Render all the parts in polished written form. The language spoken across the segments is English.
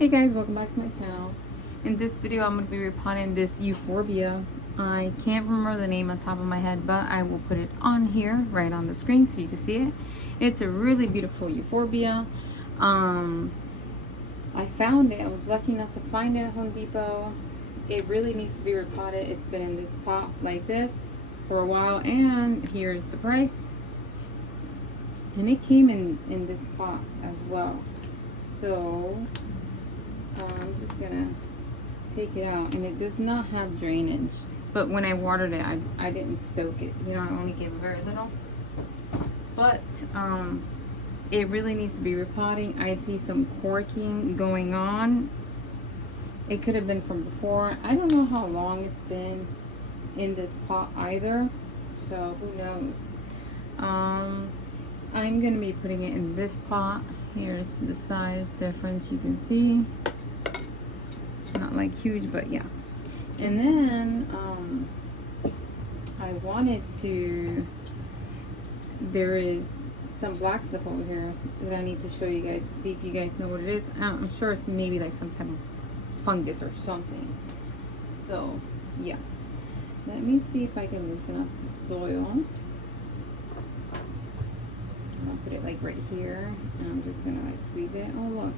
Hey guys, welcome back to my channel. In this video, I'm going to be repotting this Euphorbia. I can't remember the name on top of my head, but I will put it on here, right on the screen, so you can see it. It's a really beautiful Euphorbia. I found it. I was lucky enough to find it at Home Depot. It really needs to be repotted. It's been in this pot like this for a while, and here's the price. And it came in this pot as well. So I'm just gonna take it out, and it does not have drainage, but when I watered it, I didn't soak it, you know, I only gave it very little, but it really needs to be repotting. I see some corking going on. It could have been from before. I don't know how long it's been in this pot either, so who knows. I'm gonna be putting it in this pot. Here's the size difference, you can see. Not like huge, but yeah. And then I wanted to, there is some black stuff over here that I need to show you guys to see if you guys know what it is. I'm sure it's maybe like some type of fungus or something. So yeah, let me see if I can loosen up the soil. I'll put it like right here, and I'm just gonna like squeeze it. Oh look.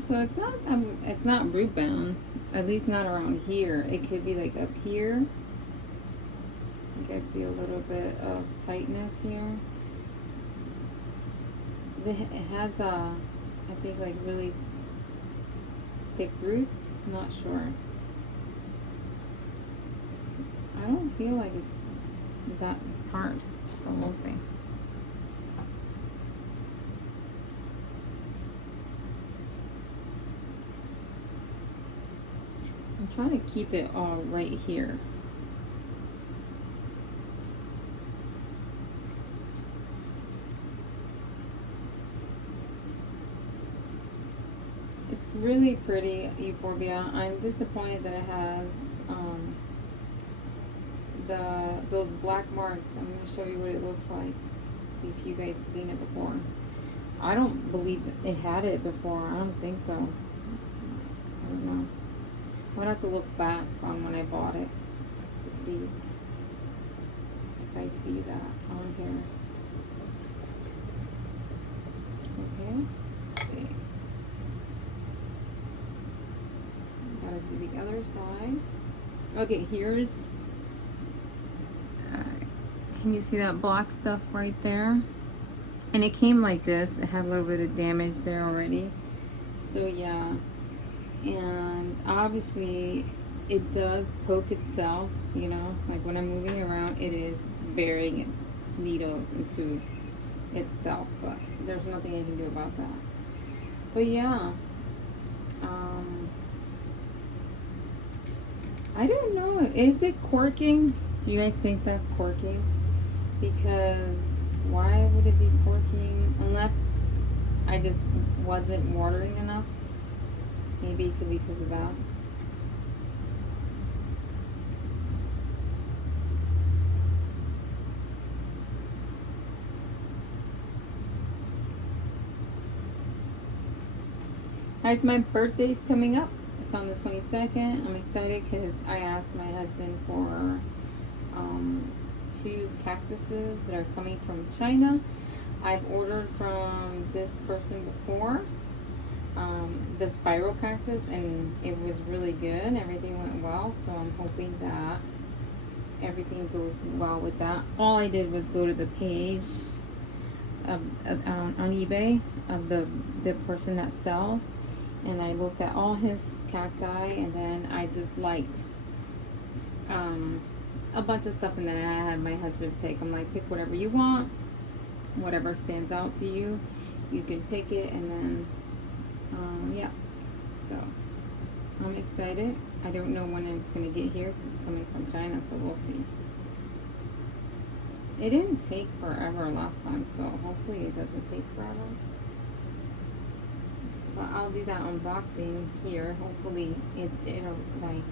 So it's not root bound, at least not around here. It could be like up here. I think I feel a little bit of tightness here. It has I think like really thick roots. Not sure. I don't feel like it's that hard, so we'll see. I'm trying to keep it all right here. It's really pretty, Euphorbia. I'm disappointed that it has those black marks. I'm going to show you what it looks like. See if you guys have seen it before. I don't believe it had it before. I don't think so. I don't know. I'm gonna have to look back on when I bought it to see if I see that on here. Okay, let's see. Gotta do the other side. Okay, here's, can you see that black stuff right there? And it came like this. It had a little bit of damage there already. So yeah. And obviously it does poke itself, you know, like when I'm moving around, it is burying its needles into itself, but there's nothing I can do about that. But yeah, I don't know, is it corking? Do you guys think that's corking? Because why would it be corking unless I just wasn't watering enough? Maybe it could be because of that. Guys, my birthday's coming up. It's on the 22nd. I'm excited because I asked my husband for 2 cactuses that are coming from China. I've ordered from this person before. The spiral cactus, and it was really good. Everything went well, so I'm hoping that everything goes well with that. All I did was go to the page on eBay of the person that sells, and I looked at all his cacti, and then I just liked a bunch of stuff, and then I had my husband pick. I'm like, pick whatever you want, whatever stands out to you, you can pick it, and then yeah, so I'm excited. I don't know when it's going to get here because it's coming from China, so we'll see. It didn't take forever last time, so hopefully it doesn't take forever. But I'll do that unboxing here. Hopefully it'll like,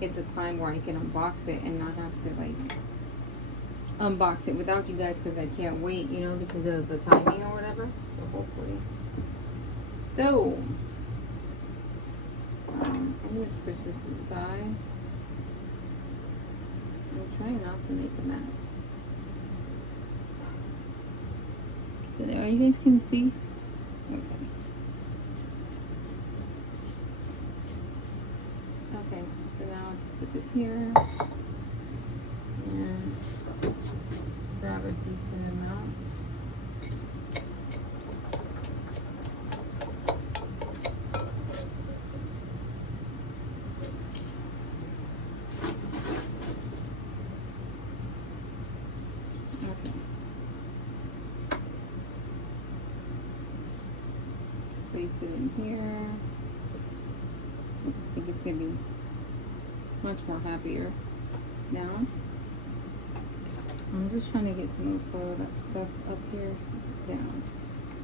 it's a time where I can unbox it and not have to like unbox it without you guys, because I can't wait, you know, because of the timing or whatever. So hopefully So, I'm just push this inside. I'm trying not to make a mess. There, you guys can see. Okay. Okay, so now I'll just put this here and grab a decent amount. Place it in here. I think it's gonna be much more happier now. I'm just trying to get some of that stuff up here down,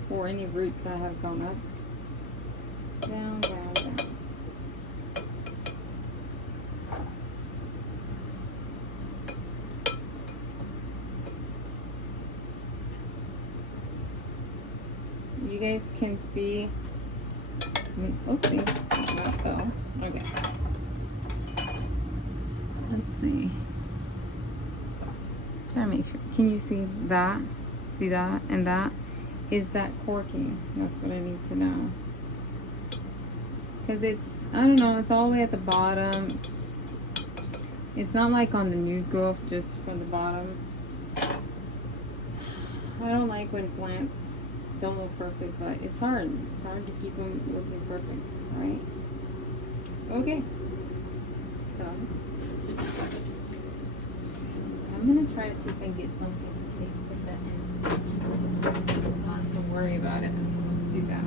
or any roots that have gone up. Down, down, down. You guys can see. Oopsie, not though. Okay. Let's see. Trying to make sure. Can you see that? See that? And that is that corking. That's what I need to know. Because it's, I don't know, it's all the way at the bottom. It's not like on the new growth, just from the bottom. I don't like when plants don't look perfect, but it's hard. It's hard to keep them looking perfect, right? Okay. So, I'm going to try to see if I can get something to take with that in. Just not have to worry about it. Let's do that.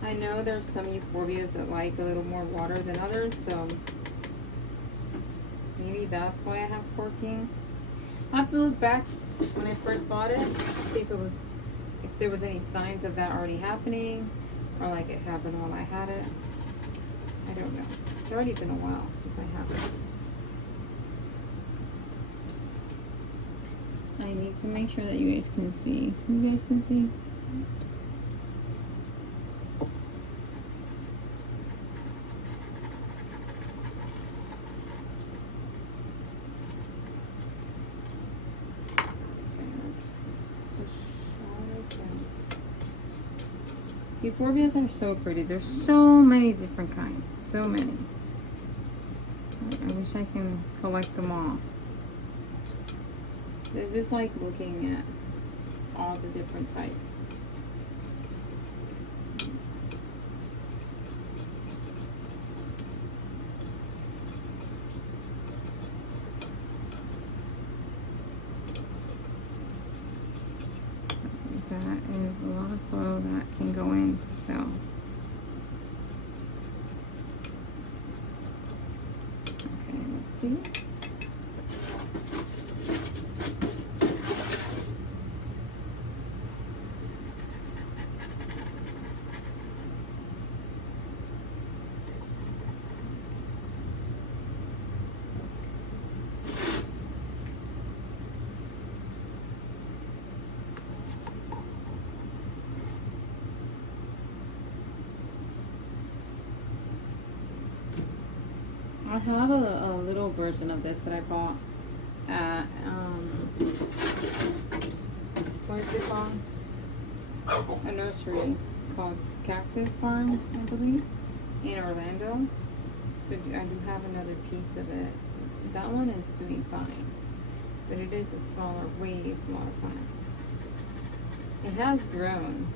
I know there's some euphorbias that like a little more water than others, so maybe that's why I have corking. I have to look back when I first bought it, see if there was any signs of that already happening, or like it happened while I had it. I don't know. It's already been a while since I have it. I need to make sure that you guys can see. You guys can see? Euphorbias are so pretty. There's so many different kinds. So many. I wish I can collect them all. It's just like looking at all the different types. That is a lot of soil that can go in still. Okay, let's see. I have a little version of this that I bought at, what is it called? A nursery called Cactus Farm, I believe, in Orlando. So I do have another piece of it. That one is doing fine, but it is a smaller, way smaller plant. It has grown.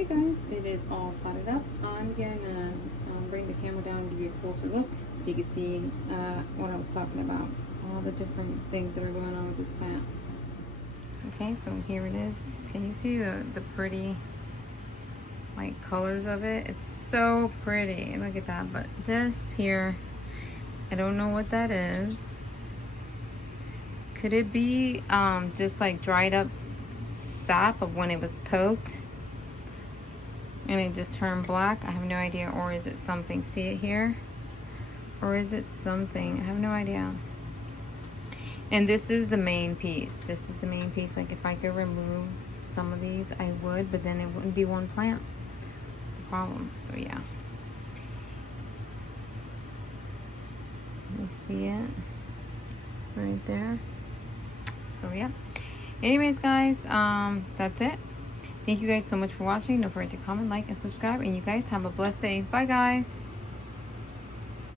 Okay guys, it is all potted up. I'm gonna bring the camera down and give you a closer look so you can see what I was talking about, all the different things that are going on with this plant. Okay, so here it is. Can you see the pretty like colors of it? It's so pretty. Look at that. But this here, I don't know what that is. Could it be just like dried up sap of when it was poked and it just turned black? I have no idea. Or is it something? See it here? Or is it something? I have no idea. And this is the main piece. This is the main piece. Like if I could remove some of these, I would, but then it wouldn't be one plant. That's the problem. So yeah. You see it right there. So yeah. Anyways, guys, that's it. Thank you guys so much for watching. Don't forget to comment, like, and subscribe. And you guys have a blessed day. Bye, guys.